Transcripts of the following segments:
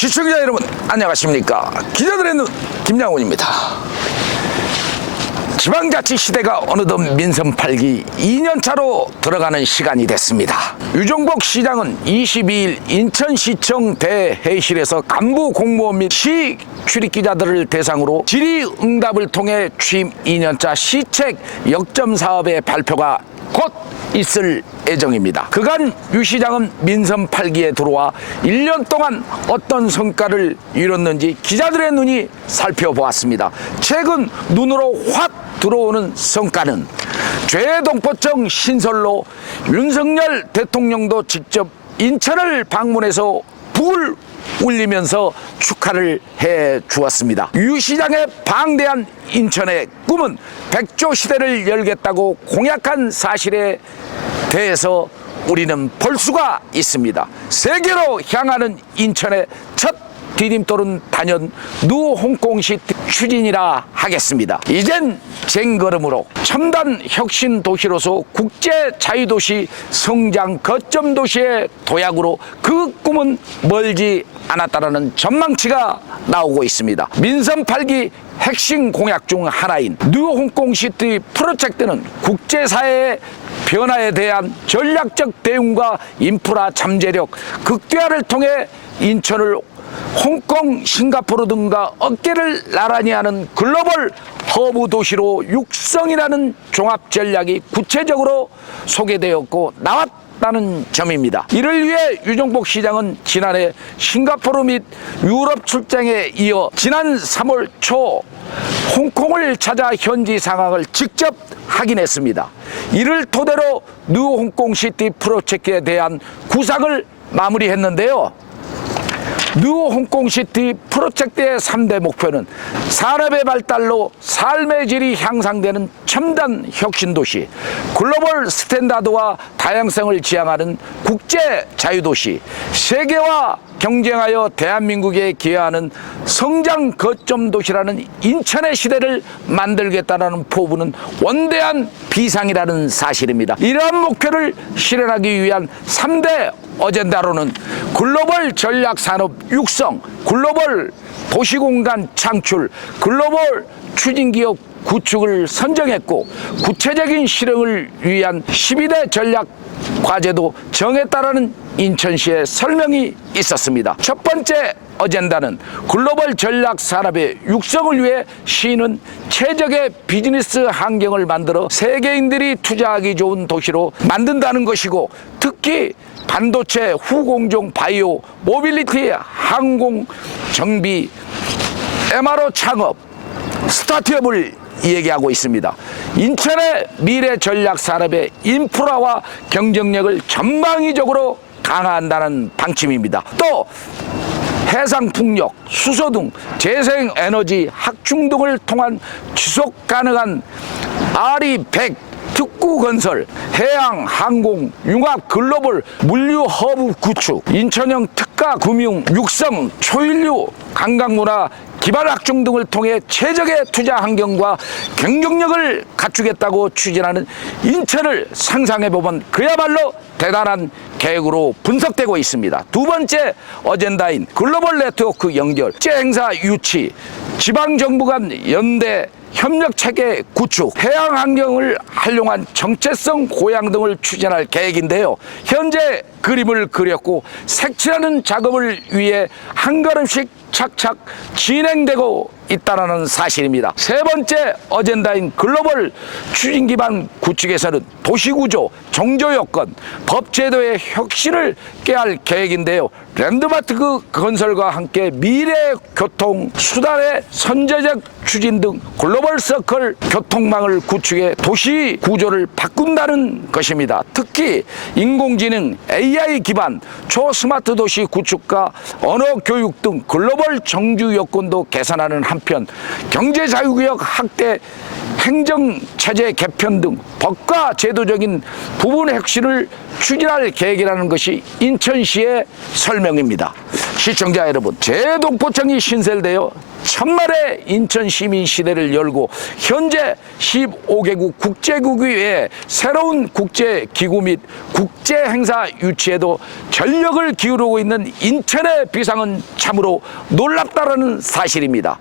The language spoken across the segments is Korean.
시청자 여러분 안녕하십니까 기자들의 눈 김양훈입니다 지방자치 시대가 어느덧 민선 8기 2년차로 들어가는 시간이 됐습니다. 유종복 시장은 22일 인천시청 대회의실에서 간부 공무원 및 시 출입기자들을 대상으로 질의응답을 통해 취임 2년차 시책 역점 사업의 발표가 곧 있을 예정입니다. 그간 유 시장은 민선 8기에 들어와 1년 동안 어떤 성과를 이뤘는지 기자들의 눈이 살펴보았습니다. 최근 눈으로 확 들어오는 성과는 죄동포청 신설로 윤석열 대통령도 직접 인천을 방문해서 북을 울리면서 축하를 해 주었습니다. 유 시장의 방대한 인천의 꿈은 백조 시대를 열겠다고 공약한 사실에 대해서 우리는 볼 수가 있습니다. 세계로 향하는 인천의 첫 디딤돌은 단연 누 홍콩시 추진이라 하겠습니다. 이젠 쟁걸음으로 첨단 혁신 도시로서 국제 자유도시 성장 거점 도시의 도약으로 그 꿈은 멀지 않았다라는 전망치가 나오고 있습니다. 민선 8기 핵심 공약 중 하나인 뉴 홍콩 시티 프로젝트는 국제사회의 변화에 대한 전략적 대응과 인프라 잠재력 극대화를 통해 인천을 홍콩, 싱가포르 등과 어깨를 나란히 하는 글로벌 허브 도시로 육성이라는 종합 전략이 구체적으로 소개되었고 나왔다는 점입니다. 이를 위해 유종복 시장은 지난해 싱가포르 및 유럽 출장에 이어 지난 3월 초 홍콩을 찾아 현지 상황을 직접 확인했습니다. 이를 토대로 뉴 홍콩 시티 프로젝트에 대한 구상을 마무리했는데요. 뉴 홍콩시티 프로젝트의 3대 목표는 산업의 발달로 삶의 질이 향상되는 첨단 혁신도시, 글로벌 스탠다드와 다양성을 지향하는 국제 자유도시, 세계와 경쟁하여 대한민국에 기여하는 성장 거점 도시라는 인천의 시대를 만들겠다는 포부는 원대한 비상이라는 사실입니다. 이러한 목표를 실현하기 위한 3대 어젠다로는 글로벌 전략 산업 육성, 글로벌 도시공간 창출, 글로벌 추진기업 구축을 선정했고 구체적인 실행을 위한 12대 전략 과제도 정했다라는 인천시의 설명이 있었습니다. 첫 번째 어젠다는 글로벌 전략 산업의 육성을 위해 시는 최적의 비즈니스 환경을 만들어 세계인들이 투자하기 좋은 도시로 만든다는 것이고 특히 반도체, 후공정, 바이오, 모빌리티, 항공, 정비, MRO 창업, 스타트업을 얘기하고 있습니다. 인천의 미래 전략 산업의 인프라와 경쟁력을 전방위적으로 강화한다는 방침입니다. 또 해상 풍력, 수소 등 재생 에너지, 확충 등을 통한 지속 가능한 RE 100 특구 건설, 해양, 항공, 융합 글로벌 물류 허브 구축, 인천형 특가 금융, 육성, 초인류, 관광문화, 기반 확충 등을 통해 최적의 투자 환경과 경쟁력을 갖추겠다고 추진하는 인천을 상상해 보면 그야말로 대단한 계획으로 분석되고 있습니다. 두 번째 어젠다인 글로벌 네트워크 연결, 국제 행사 유치, 지방 정부 간 연대 협력 체계 구축, 해양 환경을 활용한 정체성 고양 등을 추진할 계획인데요. 현재 그림을 그렸고 색칠하는 작업을 위해 한 걸음씩 착착 진행되고 있다는 사실입니다. 세 번째 어젠다인 글로벌 추진 기반 구축에서는 도시구조, 정조 여건, 법제도의 혁신을 깨할 계획인데요. 랜드마트 그 건설과 함께 미래 교통 수단의 선제적 추진 등 글로벌 서클 교통망을 구축해 도시 구조를 바꾼다는 것입니다. 특히 인공지능, AI 기반 초스마트 도시 구축과 언어 교육 등 글로벌 정주 여건도 개선하는 한편 경제 자유구역 확대 행정 체제 개편 등 법과 제도적인 부분 혁신을 추진할 계획이라는 것이 인천시의 설명입니다. 시청자 여러분, 재동포청이 신설되어 천만의 인천 시민 시대를 열고 현재 15개국 국제국이 외에 새로운 국제 기구 및 국제 행사 유치에도 전력을 기울이고 있는 인천의 비상은 참으로 놀랍다라는 사실입니다.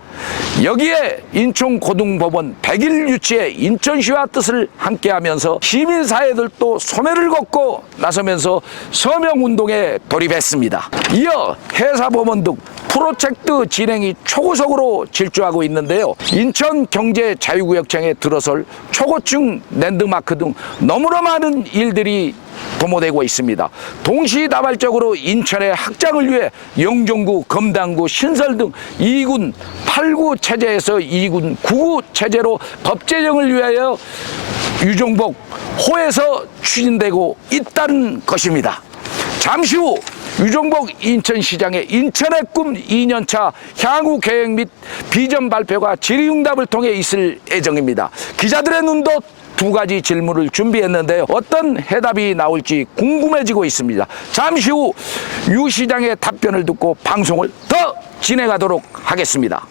여기에 인천고등법원 100일 유치에 인천시와 뜻을 함께하면서 시민사회들도 소매를 걷고 나서면서 서명운동에 돌입했습니다. 이어 해사법원 등 프로젝트 진행이 초고속 으로 질주하고 있는데요. 인천 경제자유구역청에 들어설 초고층 랜드마크 등 너무나 많은 일들이 도모되고 있습니다. 동시다발적으로 인천의 확장을 위해 영종구, 검당구, 신설 등 2군, 8구 체제에서 2군, 9구 체제로 법 제정을 위하여 유종복 호에서 추진되고 있다는 것입니다. 잠시 후 유종복 인천시장의 인천의 꿈 2년차 향후 계획 및 비전 발표가 질의응답을 통해 있을 예정입니다. 기자들의 눈도 두 가지 질문을 준비했는데요. 어떤 해답이 나올지 궁금해지고 있습니다. 잠시 후 유 시장의 답변을 듣고 방송을 더 진행하도록 하겠습니다.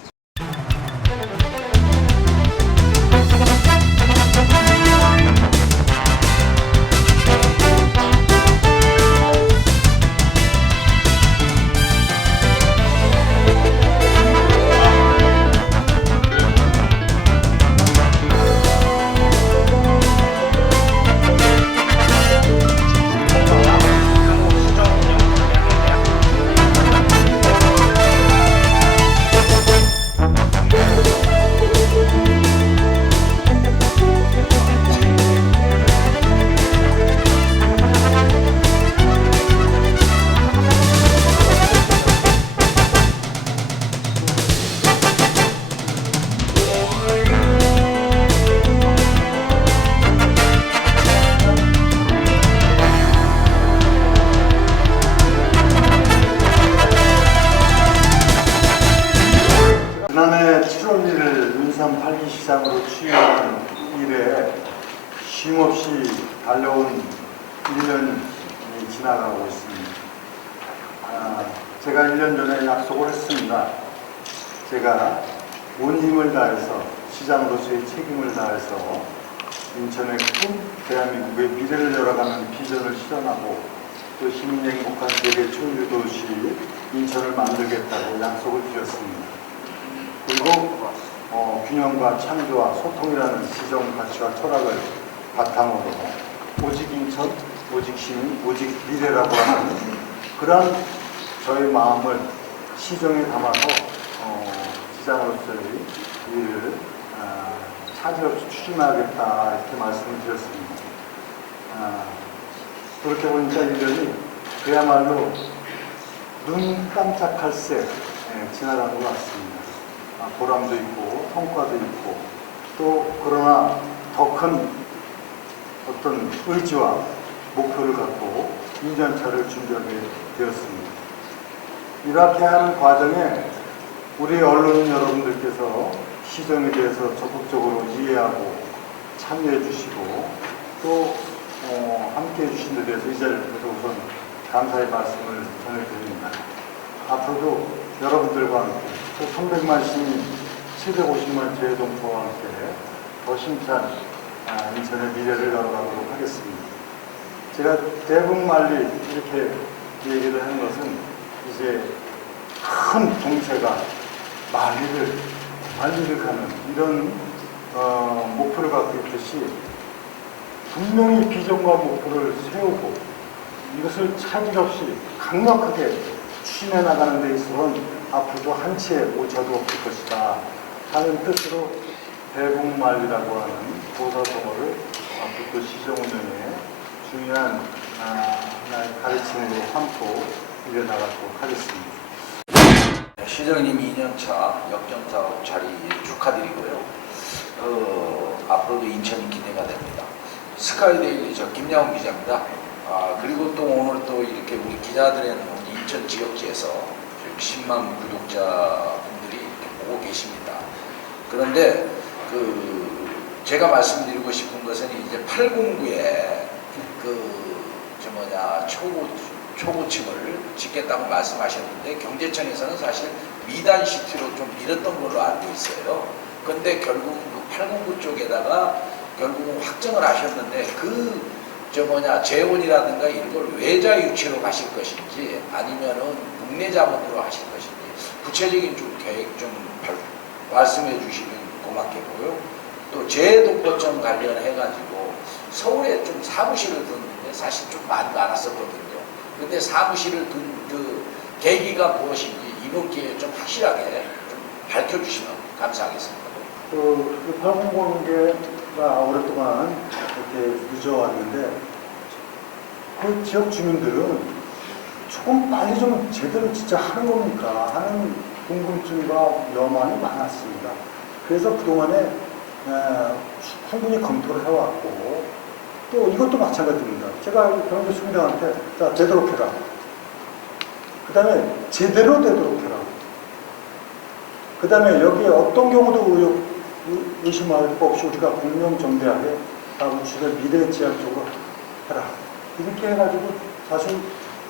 제가 온 힘을 다해서 시장으로서의 책임을 다해서 인천의 꿈, 대한민국의 미래를 열어가는 비전을 실현하고 또 시민의 행복한 세계 초유 도시 인천을 만들겠다고 약속을 드렸습니다. 그리고 어, 균형과 창조와 소통이라는 시정 가치와 철학을 바탕으로 오직 인천, 오직 시민, 오직 미래라고 하는 그런 저의 마음을 시정에 담아서 어, 시장으로서의 일을 아, 차질 없이 추진하겠다 이렇게 말씀을 드렸습니다. 아, 그렇게 보니까 1년이 그야말로 눈 깜짝할 새 예, 지나가는 것 같습니다. 아, 보람도 있고 성과도 있고 또 그러나 더 큰 어떤 의지와 목표를 갖고 2년차를 준비하게 되었습니다. 이렇게 하는 과정에 우리 언론인 여러분들께서 시정에 대해서 적극적으로 이해하고 참여해 주시고 또 어, 함께 해 주신 데 대해서 이 자리를 통해서 우선 감사의 말씀을 전해드립니다. 앞으로도 여러분들과 함께 또 300만 시민, 750만 재동포와 함께 더 힘찬 아, 인천의 미래를 열어가도록 하겠습니다. 제가 대북말리 이렇게 얘기를 하는 것은 이제 큰 정체가 만리를 만리를 가는 이런 어, 목표를 갖고 있듯이 분명히 비전과 목표를 세우고 이것을 차질 없이 강력하게 추진해 나가는 데 있어서는 앞으로도 한치의 오차도 없을 것이다 하는 뜻으로 대북말이라고 하는 도사성어를 앞으로 또 시정 운영에 중요한 아, 하나의 가르침으로 삼고 일어나가도록 하겠습니다. 시장님 2년차 역전사업 자리 축하드리고요. 어, 앞으로도 인천이 기대가 됩니다. 스카이데일리 저 김양훈 기자입니다. 아, 그리고 또 오늘 또 이렇게 우리 기자들의 인천 지역지에서 지금 10만 구독자분들이 보고 계십니다. 그런데 그 제가 말씀드리고 싶은 것은 이제 809에 그 저 뭐냐 초 초고층을 짓겠다고 말씀하셨는데 경제청에서는 사실 미단 시티로 좀 밀었던 걸로 알고 있어요. 근데 결국 그809 쪽에다가 결국은 확정을 하셨는데 그 저 뭐냐 재원이라든가 이런 걸 외자 유치로 가실 것인지 아니면은 국내 자본으로 하실 것인지 구체적인 좀 계획 좀 발- 말씀해 주시면 고맙겠고요. 또 재독보청 관련해 가지고 서울에 좀 사무실을 뒀는데 사실 좀 많이 많았었거든요. 근데 사무실을 둔 그 계기가 무엇인지 이번 기회에 좀 확실하게 좀 밝혀주시면 감사하겠습니다. 그 800개가 오랫동안 이렇게 늦어왔는데 그 지역 주민들은 조금 빨리 좀 제대로 진짜 하는 겁니까 하는 궁금증과 여망이 많았습니다. 그래서 그동안에 에, 충분히 검토를 해왔고 또 이것도 마찬가지입니다. 제가 경제 수민장한테 자 되도록 해라. 그 다음에 제대로 되도록 해라. 그 다음에 여기에 어떤 경우도 의혹, 의- 의심할 거 없이 우리가 공명정대하게 하고 주변 미래지향적으로 해라. 이렇게 해가지고 사실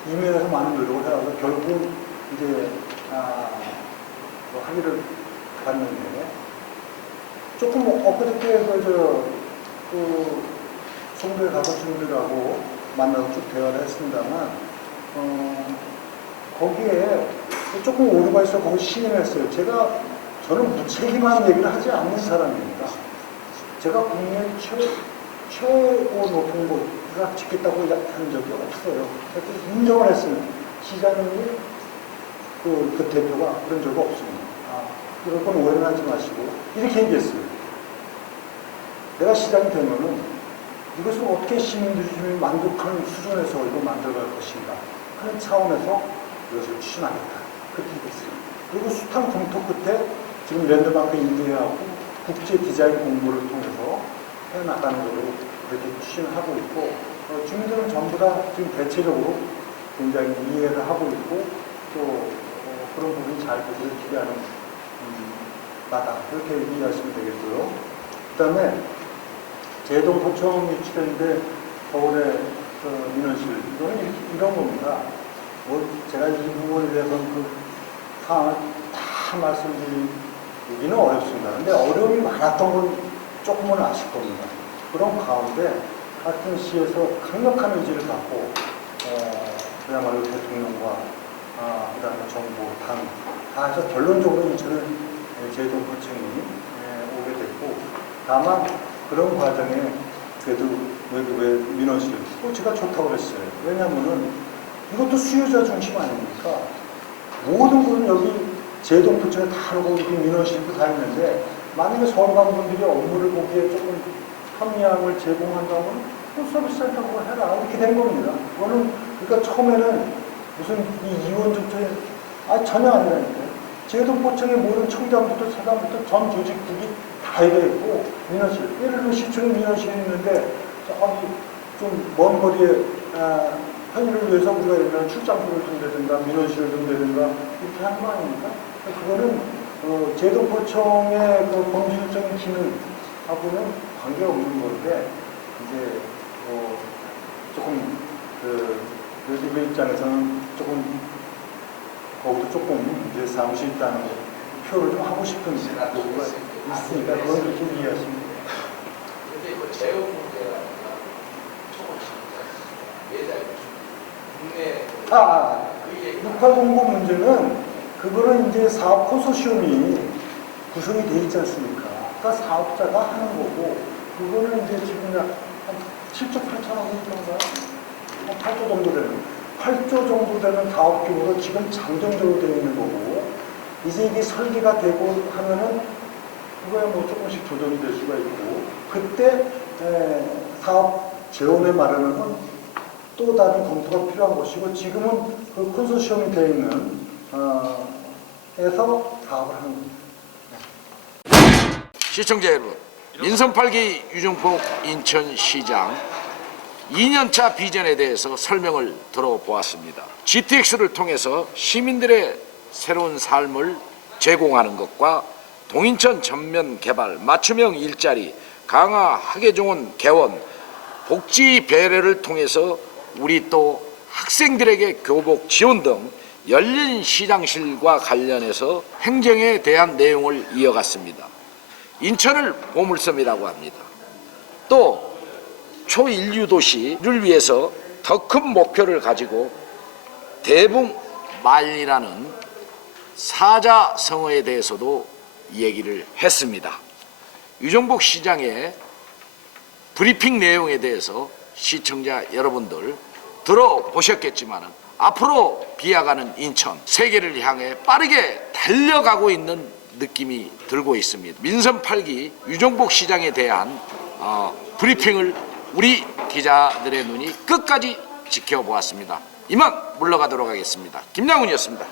이면에서 많은 노력을 해가지고 결국은 이제 아, 뭐 하기를 봤는데 조금 엊그저께 그 저 그 가서 주민들하고 만나서 쭉 대화를 했습니다만 어, 거기에 조금 오류가 있어 거기 시인했어요. 제가 저는 무책임한 얘기를 하지 않는 사람입니다. 제가 국내 최, 최고 높은 곳을 짓겠다고 한 적이 없어요. 인정을 했어요. 시장님이 그, 그 대표가 그런 적이 없습니다. 아, 그런 건 오해는 하지 마시고 이렇게 얘기했어요. 내가 시장이 되면은 이것을 어떻게 시민들이 좀 만족하는 수준에서 이거 만들어갈 것인가 하는 차원에서 이것을 추진하겠다. 그렇게 얘기했어요. 그리고 숱한 검토 끝에 지금 랜드마크 인도하고 국제 디자인 공부를 통해서 해나가는 걸로 그렇게 추진하고 있고 어, 주민들은 전부 다 지금 대체적으로 굉장히 이해를 하고 있고 또 어, 그런 부분이 잘 되기를 기대하는 음, 마다 그렇게 이해하시면 되겠고요. 그 다음에 제동 도청 유치되는데 서울의 그 민원실 이거는 이런 겁니다. 뭐 제가 이 부분에 대해서는 그 상황을 다 말씀드리기는 어렵습니다. 근데 어려움이 많았던 건 조금은 아실 겁니다. 그런 가운데 하여튼 시에서 강력한 의지를 갖고 어, 그야말로 대통령과 아, 그다음에 정부, 당, 다 해서 결론적으로 인천을 제동 도청이 예, 오게 됐고 다만 그런 과정에 그래도 왜, 왜 민원실 또 제가 좋다고 그랬어요. 왜냐면은 이것도 수요자 중심 아닙니까? 모든 것은 여기 제동 부처에 다 하고 여기 민원실도 다 있는데 만약에 서울광분들이 업무를 보기에 조금 편리함을 제공한다면 그 서비스 센터로 해라 이렇게 된 겁니다. 그거는 그러니까 처음에는 무슨 이 이원 조처에 아 전혀 아니라니까요. 제동 포청의 모든 청장부터 차장부터 전 조직국이 다 이래 있고 민원실 예를 들면 시청에 민원실이 있는데 저기 좀먼 거리에 아, 편의를 위해서 우리가 옛날에 출장소를 둔다든가 민원실을 둔다든가 이렇게 하는 거 아닙니까? 그거는 어, 제도포청의 그 본질적인 기능하고는 관계없는 건데 이제 뭐 조금 그 요즘 입장에서는 조금 거기도 조금 이제 사무실 있다는 거 표를 좀 하고 싶은 요구가 있 으니까 그건 그렇게 이해하시면 돼요. 근데 뭐 재원 문제라든가 초고층 예자 국내 아, 아, 그 얘기 6809 문제는 그거는 이제 사업 콘소시엄이 구성이 돼 있지 않습니까? 그러니까 사업자가 하는 거고 그거는 이제 지금 약한 7조 8천억 정도인가요? 한 8조 정도 되는 8조 정도 되는 사업 규모로 지금 잠정적으로 되어 있는 거고 이제 이게 설계가 되고 하면은 그거야 뭐 조금씩 조정이 될 수가 있고 그때 에, 사업 재원에 마련은 또 다른 검토가 필요한 것이고 지금은 그 콘소시엄이 되어 있는 어, 에서 사업을 하는 겁니다. 시청자 여러분, 민선 8기 유정폭 인천시장 2년차 비전에 대해서 설명을 들어보았습니다. GTX를 통해서 시민들의 새로운 삶을 제공하는 것과 동인천 전면 개발, 맞춤형 일자리, 강화 학예종원 개원, 복지 배려를 통해서 우리 또 학생들에게 교복 지원 등 열린 시장실과 관련해서 행정에 대한 내용을 이어갔습니다. 인천을 보물섬이라고 합니다. 또 초인류 도시를 위해서 더 큰 목표를 가지고 대붕 말이라는 사자성어에 대해서도 얘기를 했습니다. 유정복 시장의 브리핑 내용에 대해서 시청자 여러분들 들어보셨겠지만 앞으로 비아가는 인천 세계를 향해 빠르게 달려가고 있는 느낌이 들고 있습니다. 민선 8기 유정복 시장에 대한 어, 브리핑을 우리 기자들의 눈이 끝까지 지켜보았습니다. 이만 물러가도록 하겠습니다. 김양훈이었습니다.